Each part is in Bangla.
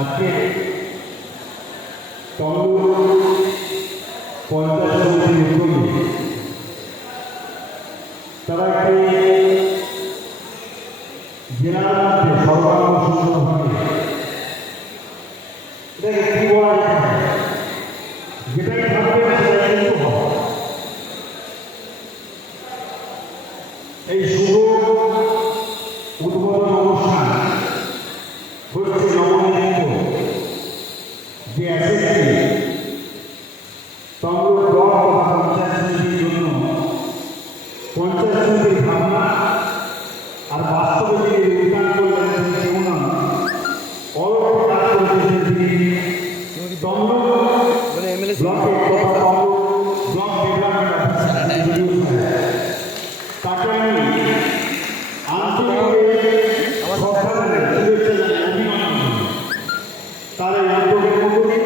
আজকে তমলুক পঞ্চায়েত সমিতির উদ্যোগে তারা একটি জেলার মধ্যে সর্বাঙ্গ সুন্দরভাবে এটাকে কি বলা যায়, যেটাই থাকবে সেটাই কিন্তু হবে। এই শুভ উদ্বোধন অনুষ্ঠান হচ্ছে নবনির্মিত যে অ্যাসেম্বলি তমলুক ব্লক তথা পঞ্চায়েত সমিতির জন্য পঞ্চায়েত সমিতির ভাবনা আর বাস্তবে যে রূপায়ণ করলেন কেমন অলক্ষ কাজ করেছেন তিনি তমলুক ব্লকে তথা তমলুক ব্লক ডেভেলপমেন্ট অফিসার তাকে আমি আন্তরিকভাবে শ্রদ্ধা জানাই, শুভেচ্ছা জানাই, অভিনন্দন জানাই। তার এই উদ্যোগের মধ্যে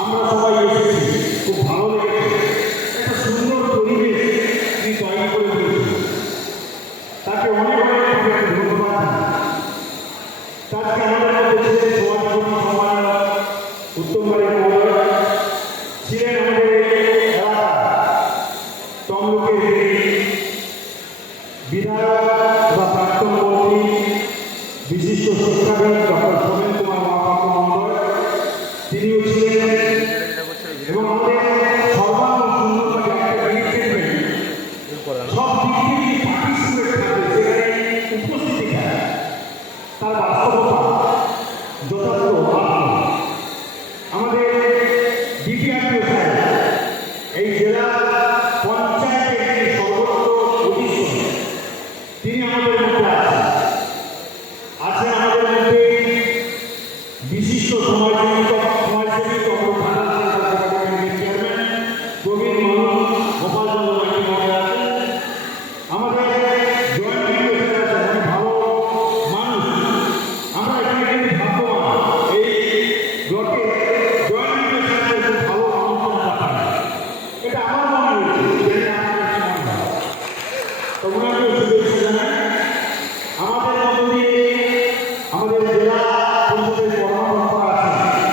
আমরা সবাই এসেছি, খুব ভালো লেগেছে, একটা সুন্দর পরিবেশ তিনি তৈরি করে দিয়েছেন। তাকে অনেক অনেক ধন্যবাদ। তাকে আমাদের মধ্যে ছিলেন সমাজকর্মী সম্পাদক উত্তম বাড়ি মহোদয়, ছিলেন আমাদের এলাকা তমলুকের বিধায়ক বা প্রাক্তন মন্ত্রী বিশিষ্ট শিক্ষাবিদ ডক্টর সোমেন কুমার মহাপাত্র মহোদয়, তিনিও ছিলেন। এবং আমাদের সর্বাঙ্গ সুন্দরভাবে একটা রিক্রুটমেন্ট সব দিক থেকে পার্টিসিপেট থাকে, সেখানে উপস্থিতি থাকে, তার বাস্তবতা যথার্থ আমাদের ডিপিআরপিও সাহেব এই জেলা পঞ্চায়েতের যিনি সর্বোচ্চ অধিষ্ঠ, তিনি আমাদের মধ্যে আছেন আমাদের মধ্যে বিশিষ্ট সমাজসেবী তমলুক থানা চেয়ারম্যান প্রবীণ মানুষ গোপাল চন্দ্র মাইতি মহোদয় আছেন। আমাদের জয়েন্ট ডিরেক্টর আছেন, ভালো মানুষ, আমরা এখানে কিন্তু ভাগ্যবান এই ব্লকে জয়েন্ট ডিরেক্টর খুব ভালো আমন্ত্রণ পাঠান, এটা আমার মনে হয়েছে, তোমরাকেও শুভেচ্ছা জানাই। আমাদের মধ্য দিয়ে আমাদের জেলা পরিষদের কর্মকর্তা আছেন,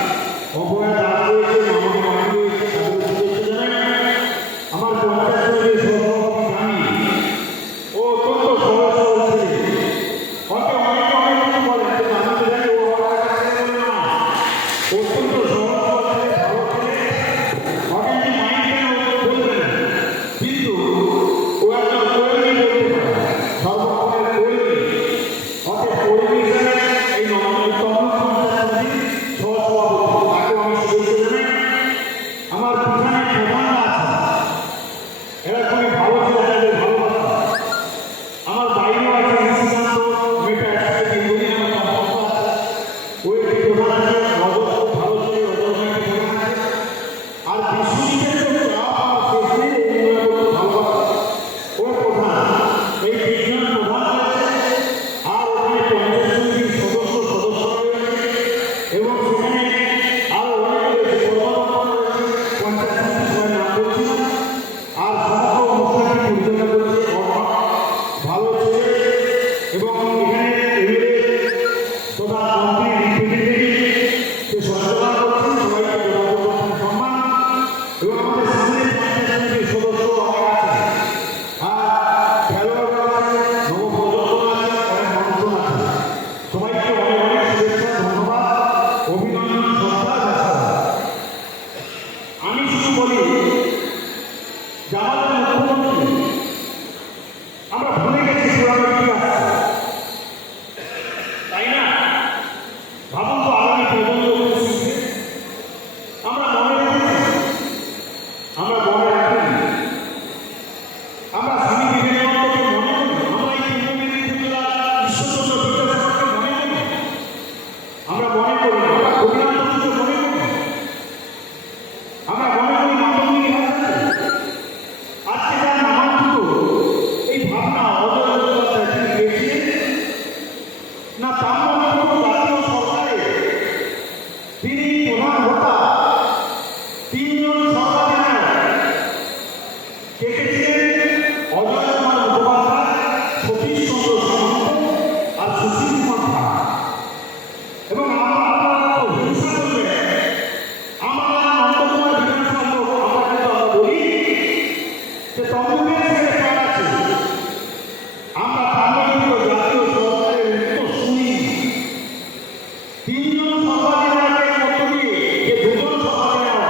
তিনজন সর্বাধিনায়কের মধ্য দিয়ে যে দুজন সর্বাধিনায়ক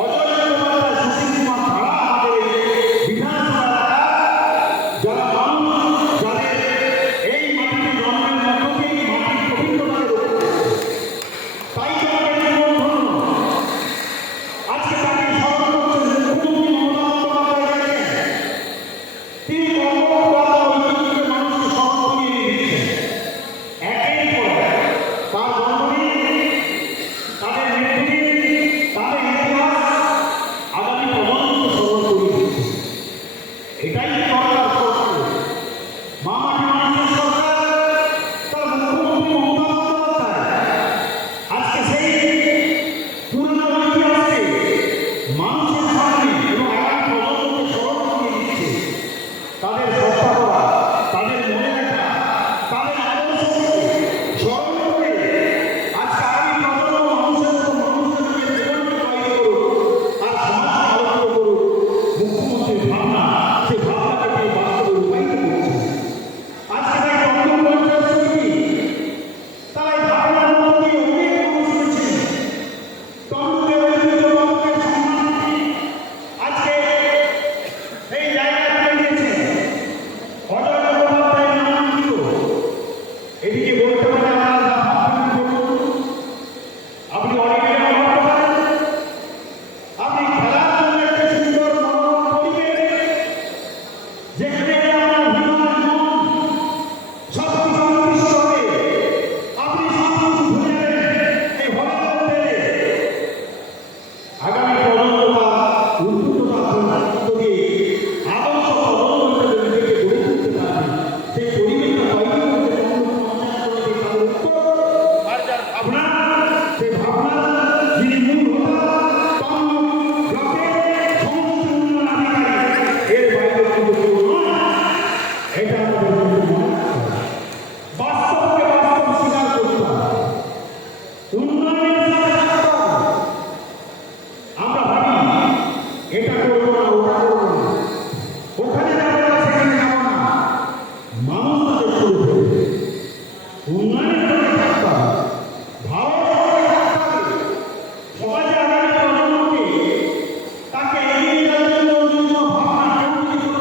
অজয় চট্টোপাধ্যায়, সুশীল কুমার ধারা আমাদের বিধানসভা যারা মানুষ যাদের এই মাটিতে জন্মের মধ্য দিয়ে মাটির পবিত্রতাকে তাই আমাদের জীবন ধন্য। আজকে তাকে স্মরণ করছেন মুখ্যমন্ত্রী মমতা বন্দ্যোপাধ্যায়। তিনি কর্মকর্তা ঐতিহ্যকে মানুষকে স্মরণ করিয়ে দিচ্ছেন একের পর এক। তার জন্মদিন, তাদের মৃত্যুদিন, তাদের ইতিহাস আগামী প্রজন্মকে স্মরণ করিয়ে দিচ্ছে। এটাই সরকার সরকার মা মাটি মানুষের সরকার, তার মুখ্যমন্ত্রী মমতা বন্দ্যোপাধ্যায় আজকে সেই পুরনো ইতিহাসকে মানুষের সামনে এবং আগামী প্রজন্মকে স্মরণ করিয়ে দিচ্ছে। তাদের শ্রদ্ধা করা, তাদের মনে রাখা, তাদের আদর্শকে স্মরণ করে আজকে আগামী প্রজন্ম মানুষের মতো মানুষের জীবনকে তৈরি করুক আর সমাজকে আলোকিত করুক। মুখ্যমন্ত্রীর ভাবনা, সেই ভাবনাকে তিনি বাস্তবে রূপায়িত করছেন। আজকে তাই তমলুক পঞ্চায়েত সমিতি তারা এই ভাবনার মধ্য দিয়ে অনেক মানুষ হয়েছেন। তমলুকের ঐতিহ্য তমলুকের সম্মানটি আজকে এই জায়গায় তুলে দিয়েছেন অজয় চট্টোপাধ্যায় নামাঙ্কিত। এদিকে বলতে পারে আপনারা যা ভাববেন বলুন, আপনি অডিটোরিয়াম ভাবতে পারেন, আপনি খেলার জন্য একটা সুন্দর মনোরম পরিবেশ যেখানে আপনার হৃদয় মন সবকিছু আকৃষ্ট হবে, আপনি সবকিছু ভুলে যাবেন এই হলের মধ্যে। আগামী প্রজন্মটা উন্নততার মধ্য দিয়ে আদর্শ প্রজন্ম হিসেবে নিজেকে গড়ে তুলতে পারবে। সেই পরিবেশটা তৈরি করতে তমলুক পঞ্চায়েত সমিতি তার উত্তর আর যার ভাবনা, সেই ভাবনা যিনি মূল হোতা তমলুক ব্লকের সমষ্টি উন্নয়ন আধিকারিক, এর বাইরে কিন্তু কেউ নয়। এটা আমাদের মনে রাখতে হবে। বাস্তবকে বাস্তব স্বীকার করতে হবে। উন্নয়নের সাথে থাকতে হবে। আমরা ভাবি এটা করবো না, ওটা করবো না, ওখানে যাবো না, সেখানে যাবো না, মানুষ তাদের করে ফেলবে। উন্নয়নের সঙ্গে থাকতে হবে, ভালোর সঙ্গে থাকতে হবে। সমাজে আগামী প্রজন্মকে তাকে এগিয়ে যাওয়ার জন্য অন্য ভাবনা কেউ যদি কোনো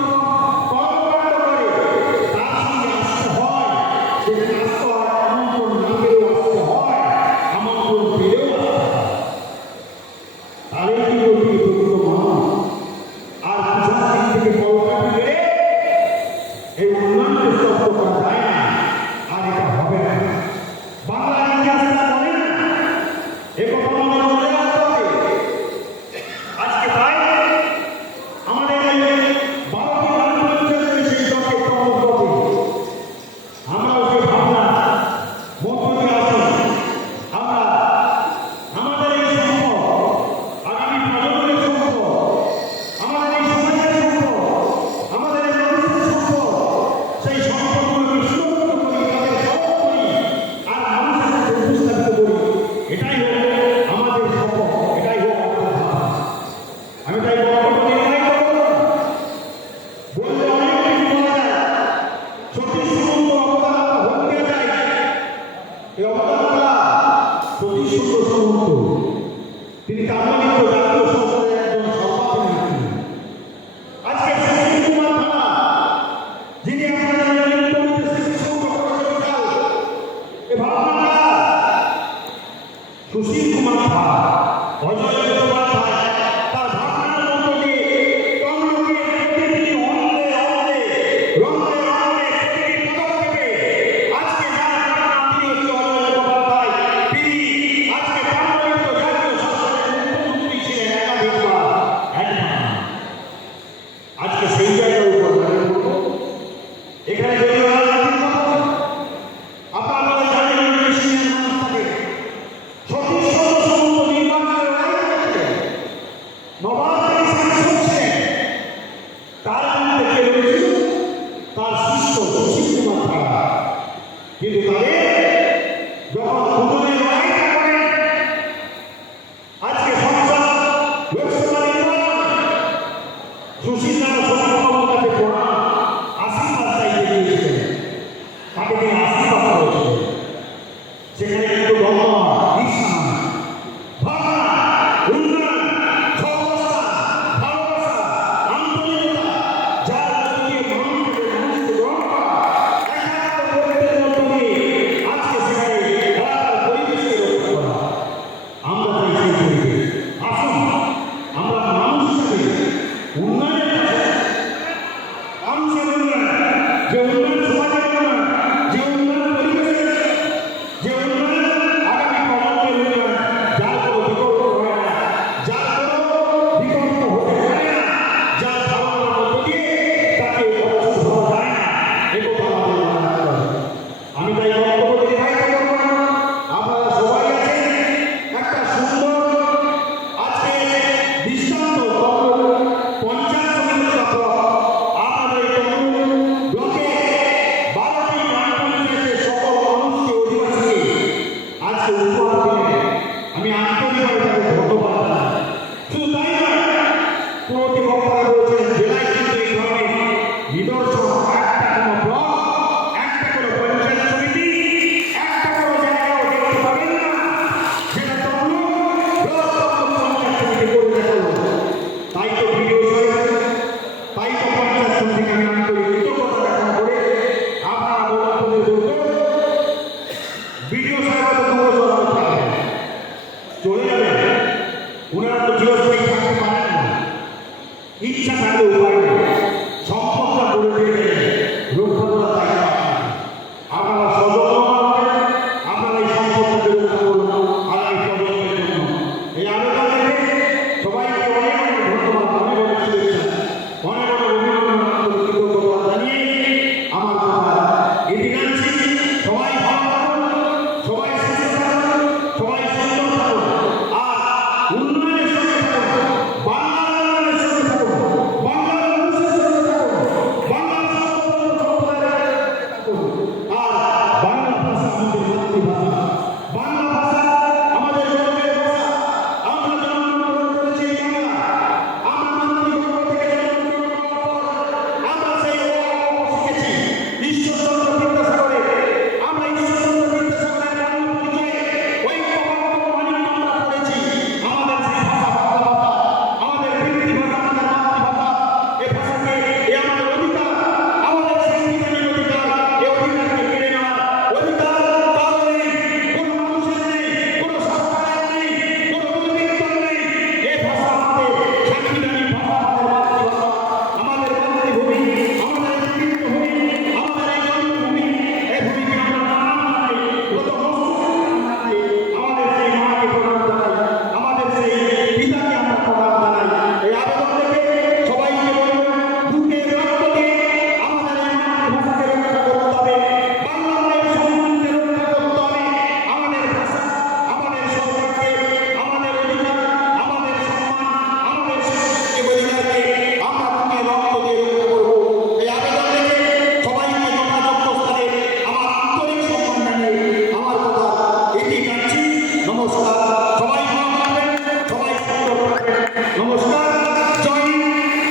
কর্মকাণ্ড করে তার সঙ্গে আসতে হয়। সেখানে আসতে হয়, আমন্ত্রণ না পেলেও আসতে হয়, আমন্ত্রণ পেলেও আসতে হয়। তারই কি বলছি প্রকৃত মানুষ আর পিছার দিক থেকে বলকাঠি বেড়ে এই উন্নয়নকে স্তব্ধ করা যায় না, আর এটা হবে না। বাংলার ইতিহাসটা বলে না, এ কথা আমাদের মনে রাখতে হবে। আজকে তাই আমাদের এই 12টি গ্রাম পঞ্চায়েতের সেই ব্লকে তমলুক ব্লকে আমরাও সেই ভাবনা মধ্য দিয়ে আছি। আমরা আমাদের এই সম্পদ, আগামী প্রজন্মের সম্পদ, আমাদের এই সমাজের সম্পদ, আমাদের এই মানুষের সম্পদ, সেই সম্পদগুলোকে সুরক্ষিত করি, তাদের স্মরণ করি আর মানুষের কাছে উপস্থাপিত করি। এটাই হোক আমাদের শপথ, এটাই হোক আমাদের ভাবনা। আমি তাই বক্তব্য নির্ণয় করব না, বললে অনেক কিছু বলা যায়। সতীশ সামন্ত অবদান আমরা ভোট দিয়ে যাই, এই অবদানটা সতীশ সামন্ত তিনি তামিলনাড়ু জাতীয় সংসদের একজন সভাপতি। আজকে সুশীল কুমার ধারা যিনি আপনারা জানেন কমিটির স্মৃতিসৌধ করেছেন, এ ভাবনাটা সুশীল কুমার ধারা, অজয় চট্টোপাধ্যায় তার ভাবনার মধ্য দিয়ে তমলুকের প্রতিটি অঙ্গে অঙ্গে রঙে রঙে প্রতিটি পদক্ষেপে আজকে যার ভাবনা তিনি হচ্ছে অজয় চট্টোপাধ্যায়। তিনি আজকে পার্লামেন্ট জাতীয় সংসদের মুখ্যমন্ত্রী ছিলেন একাধিকবার, একবার। আজকে সেই জায়গার উপর দাঁড়িয়ে বলবো, এখানে যদিও রাজনীতির কথা আপনারা জানেন, সিনিয়র মানুষ থাকে। সতীশ চন্দ্র সামন্ত নির্বাচনে লড়াই করেছিলেন। সেখানে কিন্তু দ্বন্দ্ব নয়, ঈর্ষা নয়। ভাবনা, উন্নয়ন, সহবস্থান, ভালোবাসা, আন্তরিকতা, যার মধ্যে দিয়ে মানুষকে গ্রহণ করা, একাত্ম বোধের মধ্য দিয়ে আজকে সেখানে এলাকার পরিবেশকে রক্ষা করা। আমরা চাই সেই পরিবেশ। আসুন আমরা মানুষ হিসেবে উন্নয়নের কাছে, মানুষের উন্নয়ন, যে উন্নয়ন সমাজের উন্নয়ন, যে উন্নয়ন পরিবেশের, যে উন্নয়ন আগামী প্রজন্মের উন্নয়ন, যার কোনো বিকল্প হয় না, যার কোনো বিকল্প হতে পারে না, যার ধারণার মধ্য দিয়ে তাকে অর্জন হওয়া যায় না, একথা আমাদের মনে রাখতে হবে। আমি তাই বক্তব্য দীর্ঘায়িত করব না। আপনারা সবাই আছেন, একটা সুন্দর আজকে দৃষ্টান্ত পঞ্চায়েত সমিতির তরফ আপনাদের তমলুক ব্লকে 12টি গ্রাম পঞ্চায়েতের সকল মানুষকে, অধিবাসীকে আজকে উপহার দিলেন। আমি আন্তরিকভাবে তাদের ধন্যবাদ জানাই। শুধু তাই নয়, পুরোটি বক্তারা বলেছেন জেলায় কিন্তু এই ধরনের নিদর্শন, একটা কোনো ব্লক, একটা কোনো পঞ্চায়েত সমিতি, একটা কোনো জায়গাও দেখতে পাবেন না যেটা তমলুক ব্লক পঞ্চায়েত সমিতি করে দেখালো। তাই তো ভিডিও সাহেব, তাই তো পঞ্চায়েত সমিতিকে আমি আন্তরিক কৃতজ্ঞতা জ্ঞাপন করে আপনারা বক্তব্য বলবো। ভিডিও সাহেব তো দুবছর হয়তো থাকবেন, চলে যাবেন, ওনারা তো চিরস্থায়ী থাকতে পারেন না, ইচ্ছা থাকলে উপায়